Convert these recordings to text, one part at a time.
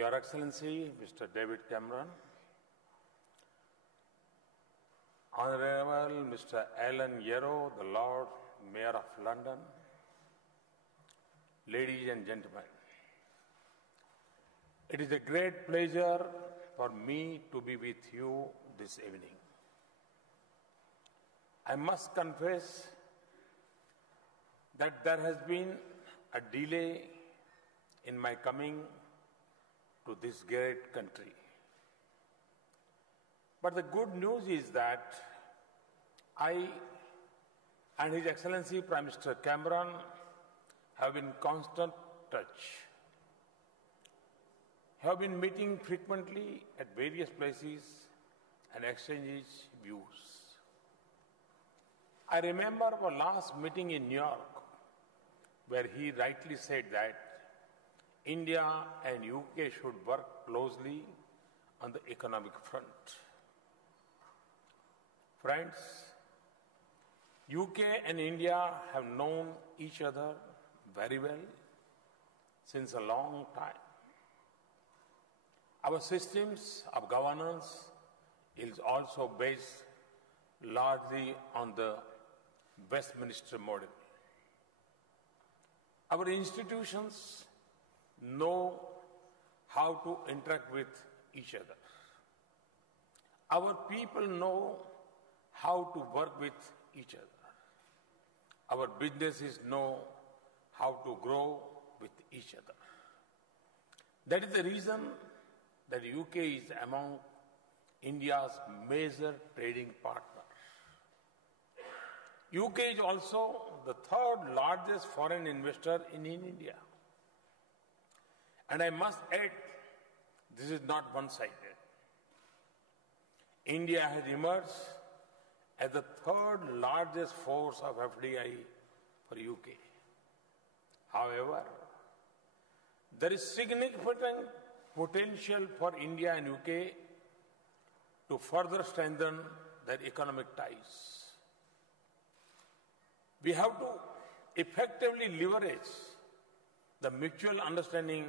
Your Excellency, Mr. David Cameron, Honorable Mr. Alan Yarrow, the Lord Mayor of London, ladies and gentlemen, it is a great pleasure for me to be with you this evening. I must confess that there has been a delay in my coming to this great country. But the good news is that I and His Excellency Prime Minister Cameron have been in constant touch, have been meeting frequently at various places and exchanging views. I remember our last meeting in New York, where he rightly said that India and UK should work closely on the economic front. Friends, UK and India have known each other very well since a long time. Our systems of governance is also based largely on the Westminster model. Our institutions know how to interact with each other. Our people know how to work with each other. Our businesses know how to grow with each other. That is the reason that UK is among India's major trading partners. UK is also the third largest foreign investor in India. And I must add, this is not one-sided. India has emerged as the third largest force of FDI for UK. However, there is significant potential for India and UK to further strengthen their economic ties. We have to effectively leverage the mutual understanding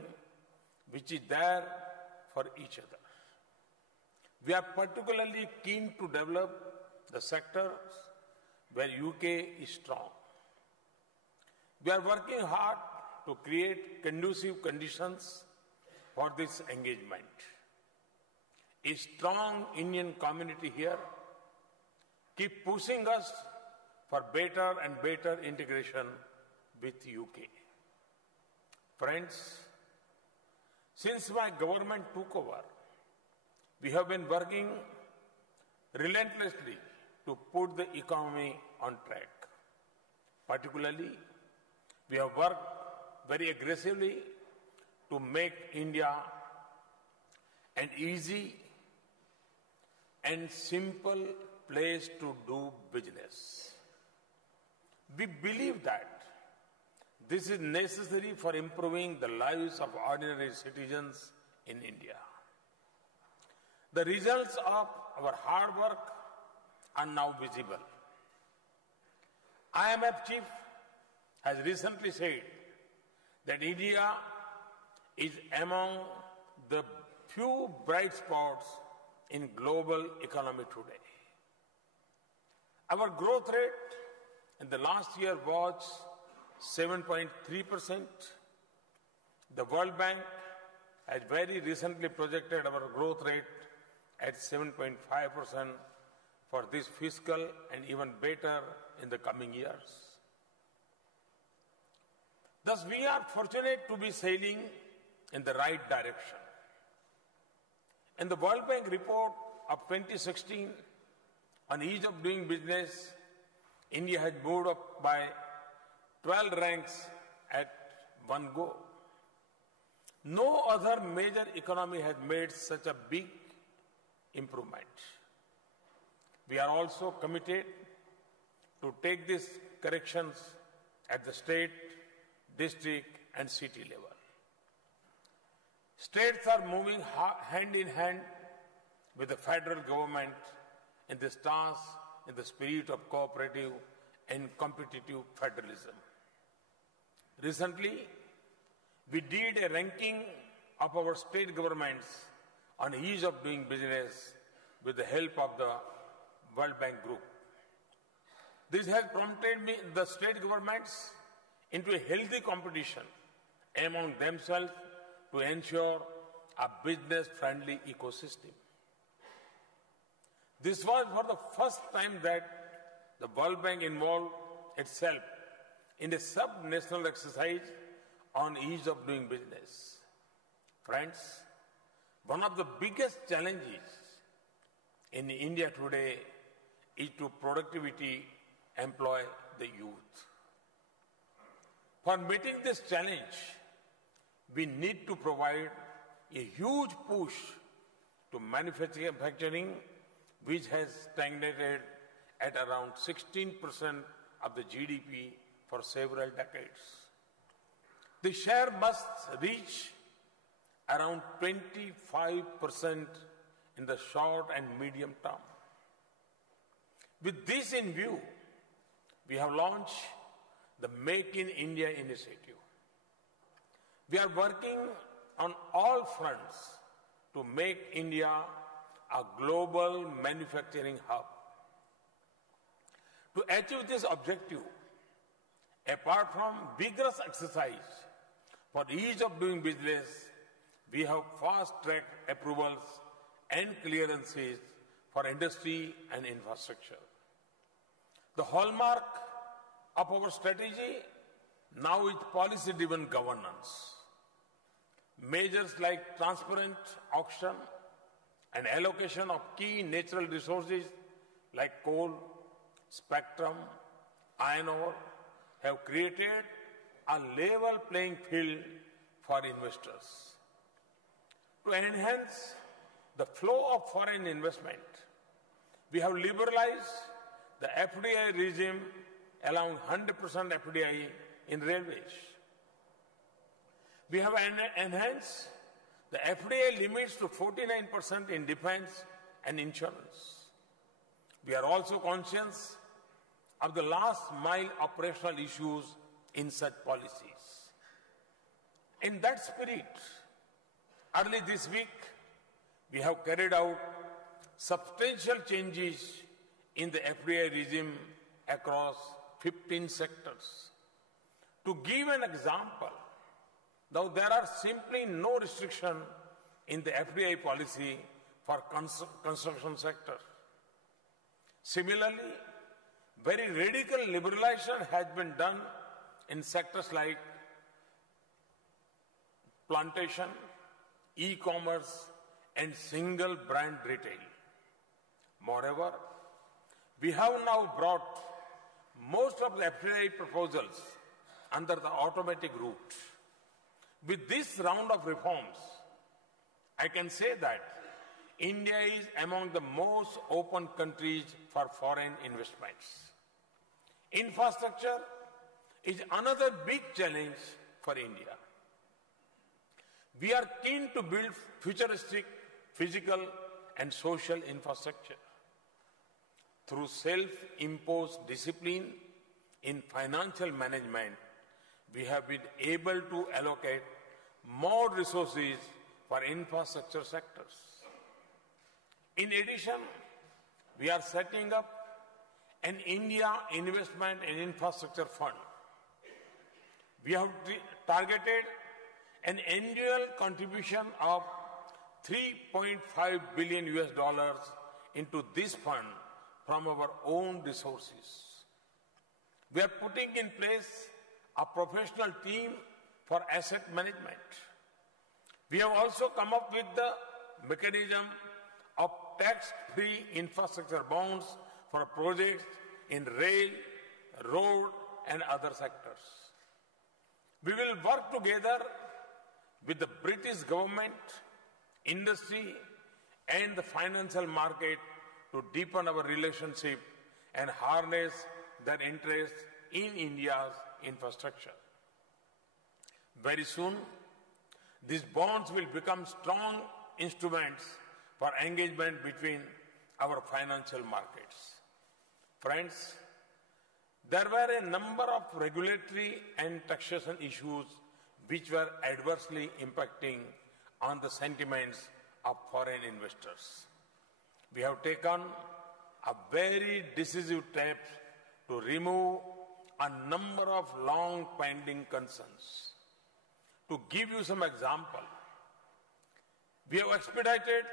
which is there for each other. We are particularly keen to develop the sectors where UK is strong. We are working hard to create conducive conditions for this engagement. A strong Indian community here keeps pushing us for better and better integration with UK. Friends, since my government took over, we have been working relentlessly to put the economy on track. Particularly, we have worked very aggressively to make India an easy and simple place to do business. We believe that this is necessary for improving the lives of ordinary citizens in India. The results of our hard work are now visible. IMF chief has recently said that India is among the few bright spots in global economy today. Our growth rate in the last year was 7.3%. The World Bank has very recently projected our growth rate at 7.5% for this fiscal and even better in the coming years. Thus, we are fortunate to be sailing in the right direction. In the World Bank report of 2016 on ease of doing business, India has moved up by 12 ranks at one go. No other major economy has made such a big improvement. We are also committed to take these corrections at the state, district and city level. States are moving hand in hand with the federal government in this task in the spirit of cooperative and competitive federalism. Recently, we did a ranking of our state governments on ease of doing business with the help of the World Bank Group. This has prompted the state governments into a healthy competition among themselves to ensure a business-friendly ecosystem. This was for the first time that the World Bank involved itself in a sub-national exercise on ease of doing business. Friends, one of the biggest challenges in India today is to productivity employ the youth. For meeting this challenge, we need to provide a huge push to manufacturing, which has stagnated at around 16% of the GDP for several decades. The share must reach around 25% in the short and medium term. With this in view, we have launched the Make in India initiative. We are working on all fronts to make India a global manufacturing hub. To achieve this objective, apart from vigorous exercise for ease of doing business, we have fast-tracked approvals and clearances for industry and infrastructure. The hallmark of our strategy now is policy-driven governance. Measures like transparent auction and allocation of key natural resources like coal, spectrum, iron ore have created a level playing field for investors. To enhance the flow of foreign investment, we have liberalized the FDI regime, allowing 100% FDI in railways. We have enhanced the FDI limits to 49% in defense and insurance. We are also conscious of the last mile operational issues in such policies. In that spirit, early this week, we have carried out substantial changes in the FDI regime across 15 sectors. To give an example, now there are simply no restriction in the FDI policy for construction sector. Similarly, very radical liberalization has been done in sectors like plantation, e-commerce, and single brand retail. Moreover, we have now brought most of the FDI proposals under the automatic route. With this round of reforms, I can say that India is among the most open countries for foreign investments. Infrastructure is another big challenge for India. We are keen to build futuristic, physical, and social infrastructure. Through self-imposed discipline in financial management, we have been able to allocate more resources for infrastructure sectors. In addition, we are setting up an India Investment and Infrastructure Fund. We have targeted an annual contribution of $3.5 billion into this fund from our own resources. We are putting in place a professional team for asset management. We have also come up with the mechanism of tax-free infrastructure bonds for projects in rail, road, and other sectors. We will work together with the British government, industry, and the financial market to deepen our relationship and harness their interest in India's infrastructure. Very soon, these bonds will become strong instruments for engagement between our financial markets. Friends, there were a number of regulatory and taxation issues which were adversely impacting on the sentiments of foreign investors. We have taken a very decisive step to remove a number of long-pending concerns. To give you some example, we have expedited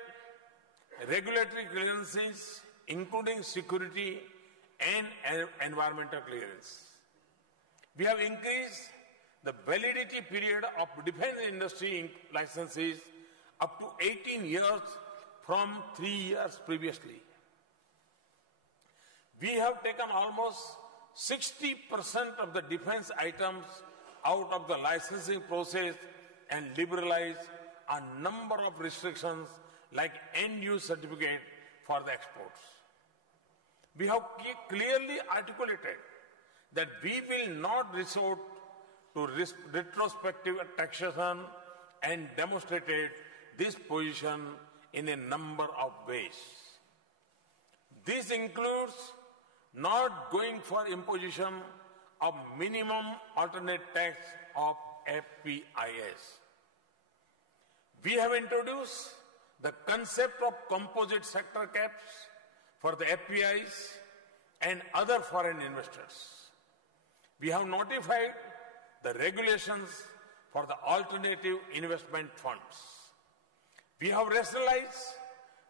regulatory clearances, including security and environmental clearance. We have increased the validity period of defense industry licenses up to 18 years from 3 years previously. We have taken almost 60% of the defense items out of the licensing process and liberalized a number of restrictions like end-use certificate for the exports. We have clearly articulated that we will not resort to retrospective taxation and demonstrated this position in a number of ways. This includes not going for imposition of minimum alternate tax of FPIS. We have introduced the concept of composite sector caps for the FPIs and other foreign investors. We have notified the regulations for the alternative investment funds. We have rationalized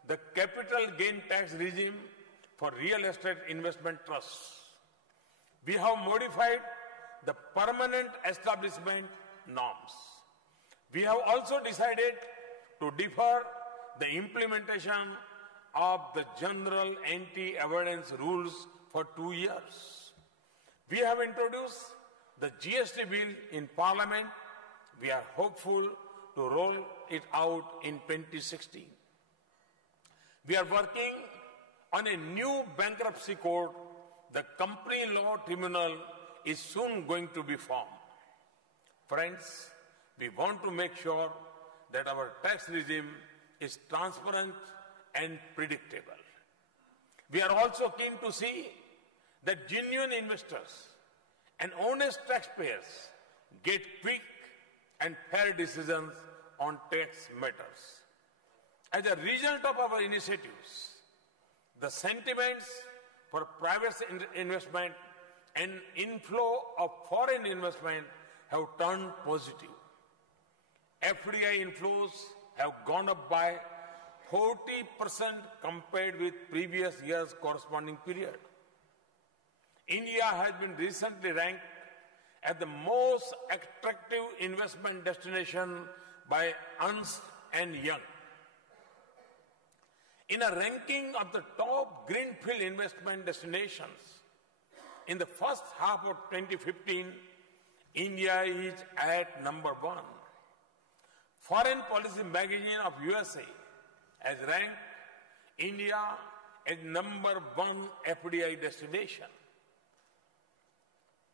the capital gain tax regime for real estate investment trusts. We have modified the permanent establishment norms. We have also decided to defer the implementation of the general anti-avoidance rules for 2 years. We have introduced the GST bill in Parliament. We are hopeful to roll it out in 2016. We are working on a new bankruptcy code. The company law tribunal is soon going to be formed. Friends, we want to make sure that our tax regime is transparent and predictable. We are also keen to see that genuine investors and honest taxpayers get quick and fair decisions on tax matters. As a result of our initiatives, the sentiments for private investment and inflow of foreign investment have turned positive. FDI inflows have gone up by 40% compared with previous year's corresponding period. India has been recently ranked as the most attractive investment destination by Ernst & Young. In a ranking of the top greenfield investment destinations, in the first half of 2015, India is at number 1. Foreign Policy Magazine of USA has ranked India as number 1 FDI destination.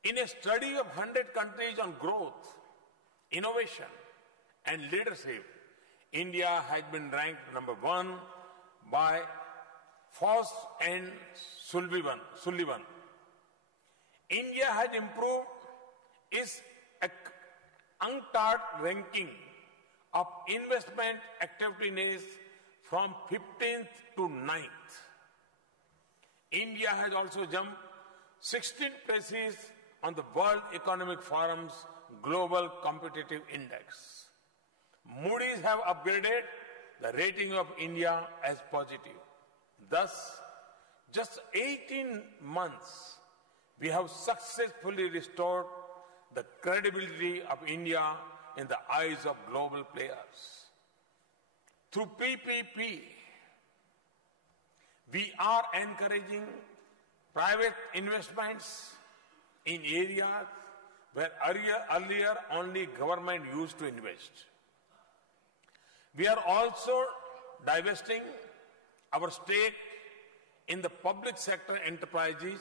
In a study of 100 countries on growth, innovation, and leadership, India has been ranked number 1 by Frost and Sullivan. India has improved its UNCTAD ranking of investment activeness from 15th to 9th. India has also jumped 16 places on the World Economic Forum's Global Competitive Index. Moody's have upgraded the rating of India as positive. Thus, just 18 months, we have successfully restored the credibility of India in the eyes of global players. Through PPP, we are encouraging private investments in areas where earlier only government used to invest. We are also divesting our stake in the public sector enterprises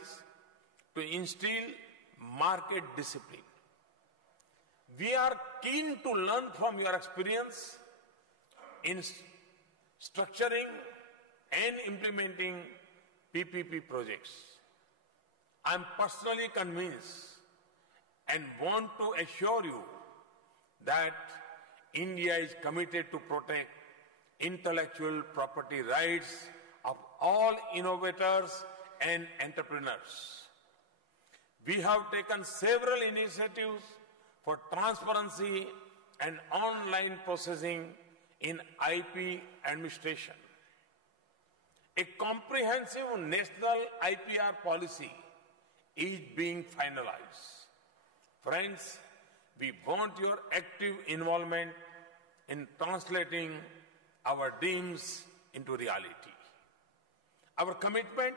to instill market discipline. We are keen to learn from your experience in structuring and implementing PPP projects. I am personally convinced and want to assure you that India is committed to protect intellectual property rights of all innovators and entrepreneurs. We have taken several initiatives for transparency and online processing in IP administration. A comprehensive national IPR policy is being finalized. Friends, we want your active involvement in translating our dreams into reality. Our commitment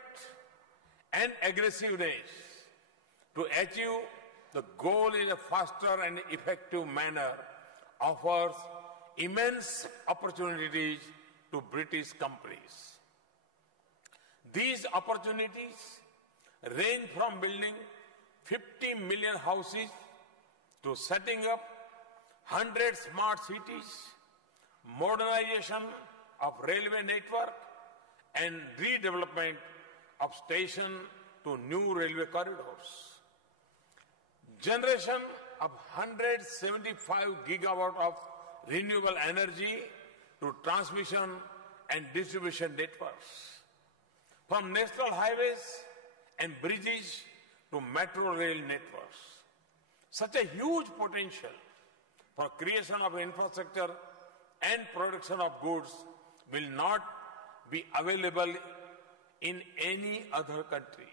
and aggressiveness to achieve the goal in a faster and effective manner offers immense opportunities to British companies. These opportunities range from building 50 million houses to setting up 100 smart cities, modernization of railway network, and redevelopment of stations to new railway corridors. Generation of 175 gigawatt of renewable energy to transmission and distribution networks. From national highways and bridges to metro rail networks. Such a huge potential for creation of infrastructure and production of goods will not be available in any other country.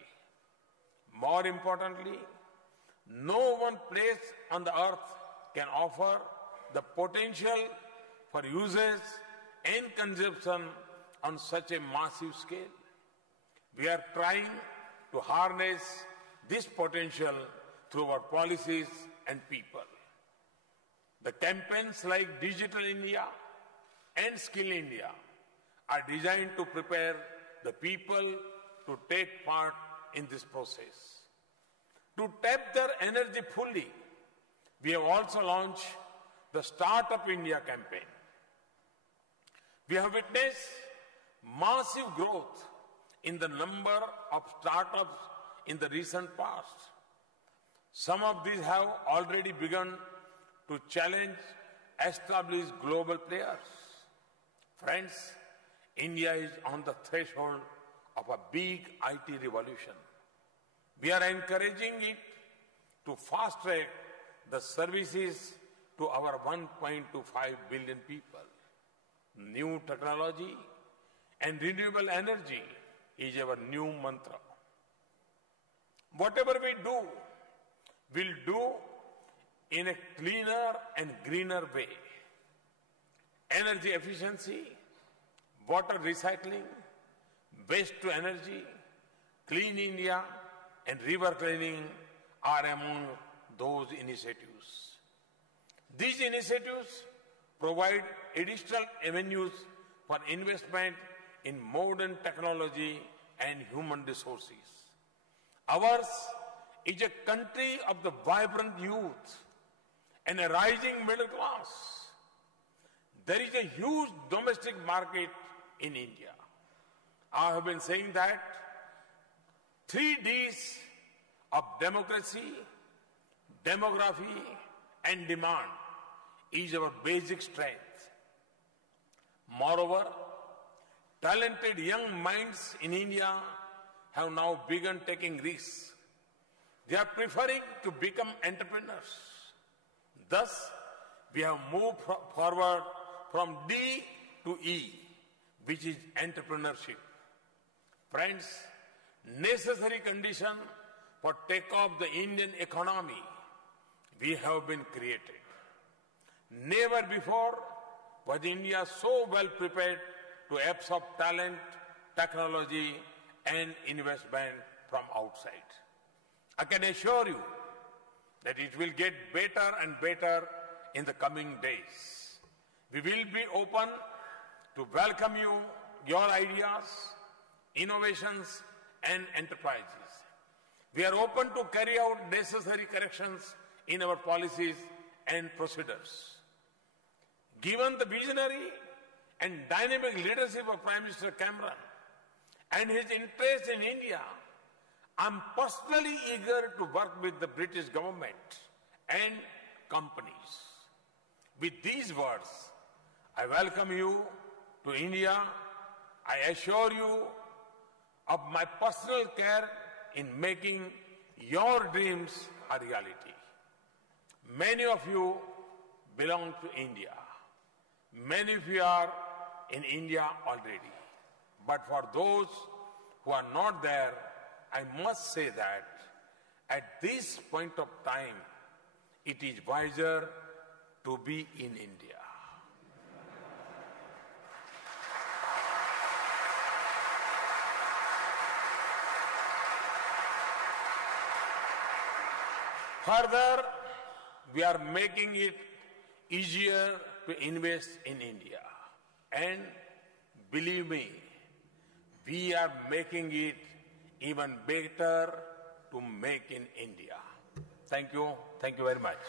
More importantly, no one place on the earth can offer the potential for usage and consumption on such a massive scale. We are trying to harness this potential through our policies and people. The campaigns like Digital India and Skill India are designed to prepare the people to take part in this process. To tap their energy fully, we have also launched the Startup India campaign. We have witnessed massive growth in the number of startups in the recent past. Some of these have already begun to challenge established global players. Friends, India is on the threshold of a big IT revolution. We are encouraging it to fast-track the services to our 1.25 billion people. New technology and renewable energy is our new mantra. Whatever we do, we'll do in a cleaner and greener way. Energy efficiency, water recycling, waste to energy, clean India, and river cleaning are among those initiatives. These initiatives provide additional avenues for investment in modern technology and human resources. Ours is a country of the vibrant youth and a rising middle class. There is a huge domestic market in India. I have been saying that 3 Ds of democracy, demography, and demand is our basic strength. Moreover, talented young minds in India have now begun taking risks. They are preferring to become entrepreneurs. Thus, we have moved forward from D to E, which is entrepreneurship. Friends, necessary condition for take-off the Indian economy we have been created. Never before was India so well prepared to absorb talent, technology, and investment from outside. I can assure you that it will get better and better in the coming days. We will be open to welcome you, your ideas, innovations, and enterprises. We are open to carry out necessary corrections in our policies and procedures. Given the visionary and dynamic leadership of Prime Minister Cameron and his interest in India, I'm personally eager to work with the British government and companies With these words, I welcome you to India. I assure you of my personal care in making your dreams a reality. Many of you belong to India. Many of you are in India already. But for those who are not there, I must say that at this point of time, it is wiser to be in India. Further, we are making it easier to invest in India. And believe me, we are making it even better to make in India. Thank you. Thank you very much.